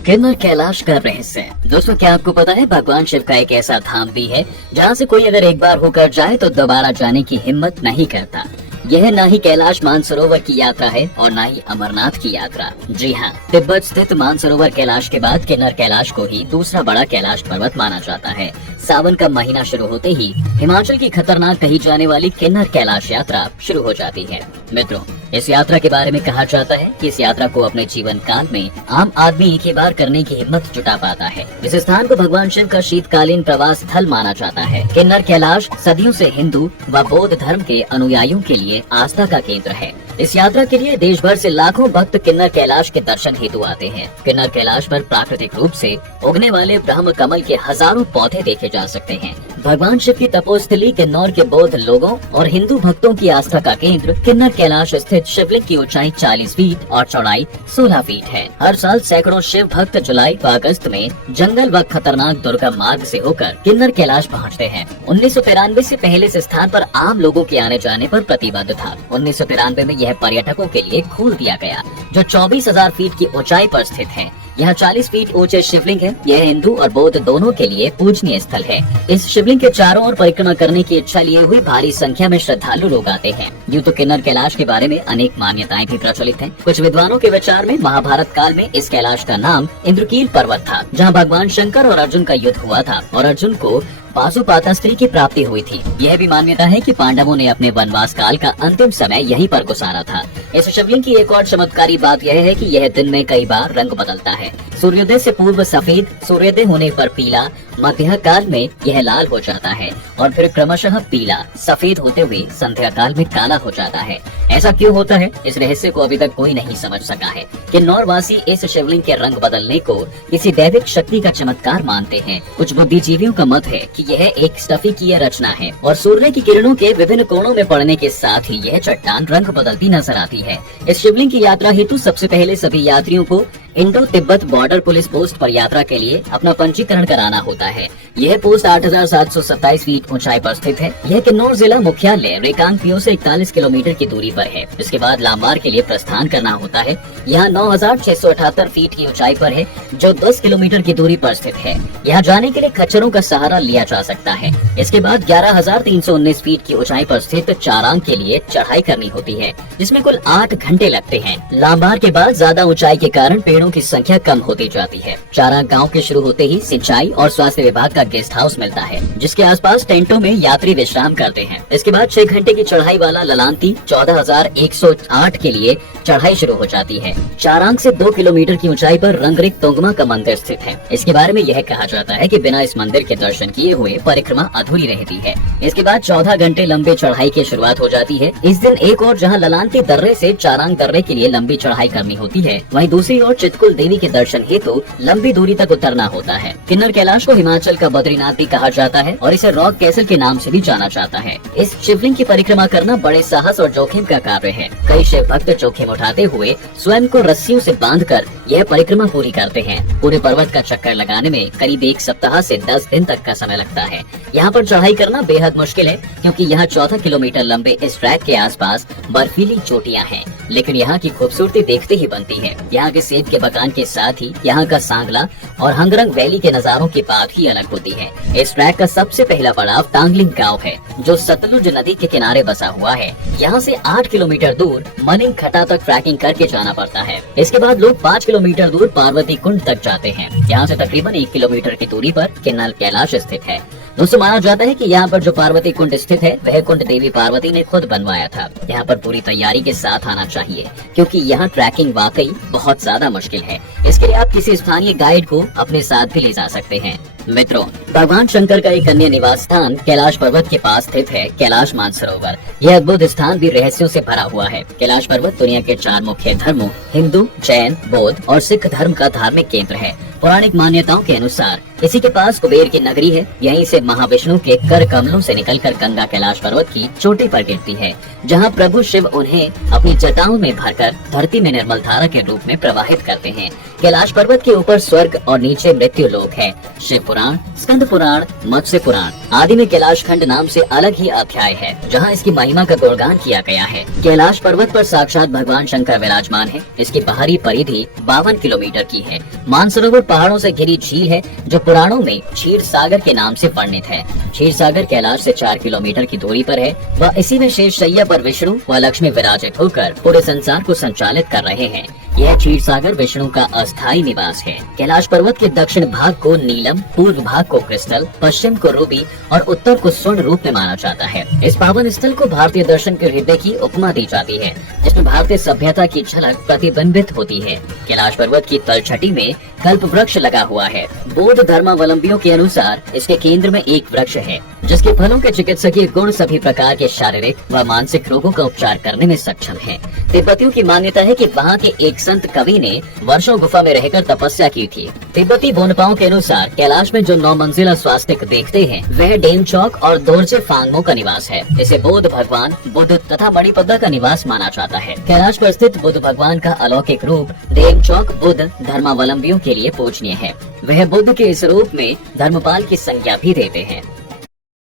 किन्नर कैलाश का रहस्य। दोस्तों, क्या आपको पता है भगवान शिव का एक ऐसा धाम भी है जहाँ से कोई अगर एक बार होकर जाए तो दोबारा जाने की हिम्मत नहीं करता। यह ना ही कैलाश मानसरोवर की यात्रा है और ना ही अमरनाथ की यात्रा। जी हाँ, तिब्बत स्थित मानसरोवर कैलाश के बाद किन्नर कैलाश को ही दूसरा बड़ा कैलाश पर्वत माना जाता है। सावन का महीना शुरू होते ही हिमाचल की खतरनाक कही जाने वाली किन्नर कैलाश यात्रा शुरू हो जाती है। मित्रों, इस यात्रा के बारे में कहा जाता है कि इस यात्रा को अपने जीवन काल में आम आदमी एक ही बार करने की हिम्मत जुटा पाता है। इस स्थान को भगवान शिव का शीतकालीन प्रवास स्थल माना जाता है। किन्नर कैलाश सदियों से हिंदू व बौद्ध धर्म के अनुयायियों के लिए आस्था का केंद्र है। इस यात्रा के लिए देश भर से लाखों भक्त किन्नर कैलाश के दर्शन हेतु आते हैं। किन्नर कैलाश पर प्राकृतिक रूप से उगने वाले ब्रह्म कमल के हजारों पौधे देखे जा सकते हैं। भगवान शिव की तपोस्थली किन्नौर के बौद्ध लोगों और हिंदू भक्तों की आस्था का केंद्र किन्नर कैलाश स्थित शिवलिंग की ऊंचाई 40 फीट और चौड़ाई 16 फीट है। हर साल सैकड़ों शिव भक्त जुलाई व अगस्त में जंगल व खतरनाक दुर्गम मार्ग से होकर किन्नर कैलाश पहुंचते हैं। 1993 से पहले इस स्थान पर आम लोगों के आने जाने पर प्रतिबंध था। 1993 में यह पर्यटकों के लिए खोल दिया गया, जो 24,000 फीट की ऊंचाई पर स्थित है। यहाँ 40 फीट ऊंचे शिवलिंग है। यह हिंदू और बौद्ध दोनों के लिए पूजनीय स्थल है। इस शिवलिंग के चारों ओर परिक्रमा करने की इच्छा लिए हुए भारी संख्या में श्रद्धालु लोग आते हैं। यूँ तो किन्नर कैलाश के बारे में अनेक मान्यताएं भी प्रचलित हैं। कुछ विद्वानों के विचार में महाभारत काल में इस कैलाश का नाम इंद्रकील पर्वत था, जहाँ भगवान शंकर और अर्जुन का युद्ध हुआ था और अर्जुन को पाशुपातास्त्री की प्राप्ति हुई थी। यह भी मान्यता है कि पांडवों ने अपने वनवास काल का अंतिम समय यहीं पर गुजारा था। इस शिवलिंग की एक और चमत्कारी बात यह है कि यह दिन में कई बार रंग बदलता है। सूर्योदय से पूर्व सफेद, सूर्योदय होने पर पीला, मध्य काल में यह लाल हो जाता है और फिर क्रमशः पीला सफेद होते हुए संध्या काल में काला हो जाता है। ऐसा क्यों होता है, इस रहस्य को अभी तक कोई नहीं समझ सका है। किन्नौर वासी इस शिवलिंग के रंग बदलने को किसी दैविक शक्ति का चमत्कार मानते हैं। कुछ बुद्धिजीवियों का मत है कि यह एक स्फटिकीय रचना है और सूर्य की किरणों के विभिन्न कोणों में पड़ने के साथ ही यह चट्टान रंग बदलती नजर आती है। इस शिवलिंग की यात्रा हेतु सबसे पहले सभी यात्रियों को Indo Tibet border police post पर यात्रा के लिए अपना पंजीकरण कराना होता है। यह पोस्ट 8,727 फीट ऊंचाई पर स्थित है। यह किन्नौर जिला मुख्यालय रिकांगपिओ से 41 किलोमीटर की दूरी पर है। इसके बाद लांबार के लिए प्रस्थान करना होता है। यहाँ 9,678 फीट की ऊंचाई पर है, जो 10 किलोमीटर की दूरी पर स्थित है। यहाँ जाने के लिए खच्चरों का सहारा लिया जा सकता है। इसके बाद 11,319 फीट की ऊंचाई पर स्थित चारांग के लिए चढ़ाई करनी होती है, जिसमें कुल 8 घंटे लगते हैं। लांबार के बाद ज्यादा ऊंचाई के कारण पेड़ों की संख्या कम होती जाती है। चारांग गांव के शुरू होते ही सिंचाई और स्वास्थ्य विभाग का गेस्ट हाउस मिलता है, जिसके आसपास टेंटों में यात्री विश्राम करते हैं। इसके बाद 6 घंटे की चढ़ाई वाला ललांती 14,108 के लिए चढ़ाई शुरू हो जाती है। चारांग से 2 किलोमीटर की ऊंचाई पर रंगरिक तोंगमा का मंदिर स्थित है। इसके बारे में यह कहा जाता है कि बिना इस मंदिर के दर्शन किए हुए परिक्रमा अधूरी रहती है। इसके बाद 14 घंटे लंबे चढ़ाई की शुरुआत हो जाती है। इस दिन एक और जहां ललांती दर्रे से चारांग दर्रे के लिए लंबी चढ़ाई करनी होती है, वहीं दूसरी ओर चितकुल देवी के दर्शन हेतु लंबी दूरी तक उतरना होता है। किन्नर कैलाश को हिमाचल का बद्रीनाथ भी कहा जाता है और इसे रॉक कैसल के नाम से भी जाना जाता है। इस शिवलिंग की परिक्रमा करना बड़े साहस और जोखिम का कार्य है। कई शिव भक्त जोखिम उठाते हुए स्वयं को रस्सियों से बांधकर यह परिक्रमा पूरी करते हैं। पूरे पर्वत का चक्कर लगाने में करीब 1 सप्ताह से 10 दिन तक का समय लगता है। यहाँ पर चढ़ाई करना बेहद मुश्किल है, क्योंकि यहाँ 14 किलोमीटर लंबे इस ट्रैक के आसपास बर्फीली चोटियाँ हैं, लेकिन यहाँ की खूबसूरती देखते ही बनती है। यहाँ के सेब के बगान के साथ ही यहाँ का सांगला और हंगरंग वैली के नजारों की बात ही अलग होती है। इस ट्रैक का सबसे पहला पड़ाव टांगलिंग गांव है, जो सतलुज नदी के किनारे बसा हुआ है। यहाँ से 8 किलोमीटर दूर मनिंग खटा तक ट्रैकिंग करके जाना पड़ता है। इसके बाद लोग 5 किलोमीटर दूर पार्वती कुंड तक जाते हैं। यहाँ से तकरीबन 1 किलोमीटर की दूरी पर किन्नर कैलाश स्थित है। दोस्तों, माना जाता है कि यहाँ पर जो पार्वती कुंड स्थित है, वह कुंड देवी पार्वती ने खुद बनवाया था। यहाँ पर पूरी तैयारी के साथ आना चाहिए, क्योंकि यहाँ ट्रैकिंग वाकई बहुत ज्यादा मुश्किल है। इसके लिए आप किसी स्थानीय गाइड को अपने साथ भी ले जा सकते हैं। मित्रों, भगवान शंकर का एक अन्य निवास स्थान कैलाश पर्वत के पास स्थित है कैलाश मानसरोवर। यह अद्भुत स्थान भी रहस्यों से भरा हुआ है। कैलाश पर्वत दुनिया के 4 मुख्य धर्मों हिंदू, जैन, बौद्ध और सिख धर्म का धार्मिक केंद्र है। पौराणिक मान्यताओं के अनुसार इसी के पास कुबेर की नगरी है। यहीं से महाविष्णु के कर कमलों से निकलकर गंगा कैलाश पर्वत की चोटी पर गिरती है, जहां प्रभु शिव उन्हें अपनी जटाओं में भरकर धरती में निर्मल धारा के रूप में प्रवाहित करते हैं। कैलाश पर्वत के ऊपर स्वर्ग और नीचे मृत्यु लोक है। शिव पुराण, स्कंद पुराण, मत्स्य पुराण आदि में कैलाश खंड नाम से अलग ही अध्याय है, जहाँ इसकी महिमा का गुणगान किया गया है। कैलाश पर्वत पर साक्षात भगवान शंकर विराजमान है। इसकी बाहरी परिधि 52 किलोमीटर की है। मानसरोवर पहाड़ों से घिरी झील है, जो पुराणों में क्षीर सागर के नाम से वर्णित है। क्षीर सागर कैलाश से 4 किलोमीटर की दूरी पर है। वह इसी में शेषशय्या पर विष्णु व लक्ष्मी विराजित होकर पूरे संसार को संचालित कर रहे हैं। यह क्षीर सागर विष्णु का अस्थायी निवास है। कैलाश पर्वत के दक्षिण भाग को नीलम, पूर्व भाग को क्रिस्टल, पश्चिम को रूबी और उत्तर को स्वर्ण रूप में माना जाता है। इस पावन स्थल को भारतीय दर्शन के हृदय की उपमा दी जाती है, जिसमें भारतीय सभ्यता की झलक प्रतिबिंबित होती है। कैलाश पर्वत की तलछटी में कल्प वृक्ष लगा हुआ है। बौद्ध धर्मावलंबियों के अनुसार इसके केंद्र में एक वृक्ष है, जिसके फलों के चिकित्सकीय गुण सभी प्रकार के शारीरिक व मानसिक रोगों का उपचार करने में सक्षम है। तिब्बतियों की मान्यता है कि वहाँ के एक संत कवि ने वर्षों गुफा में रहकर तपस्या की थी। तिब्बती बोनपाओं के अनुसार कैलाश में जो 9 मंजिला स्वास्तिक देखते हैं, वह डेमचौक और दोरजे फांगमो का निवास है। इसे बौद्ध भगवान बुद्ध तथा मणिपद्मा का निवास माना जाता है। कैलाश पर स्थित बुद्ध भगवान का अलौकिक रूप डेमचौक बुद्ध धर्मावलंबियों के लिए पूजनीय है। वह बुद्ध के इस रूप में धर्मपाल की संज्ञा भी देते हैं।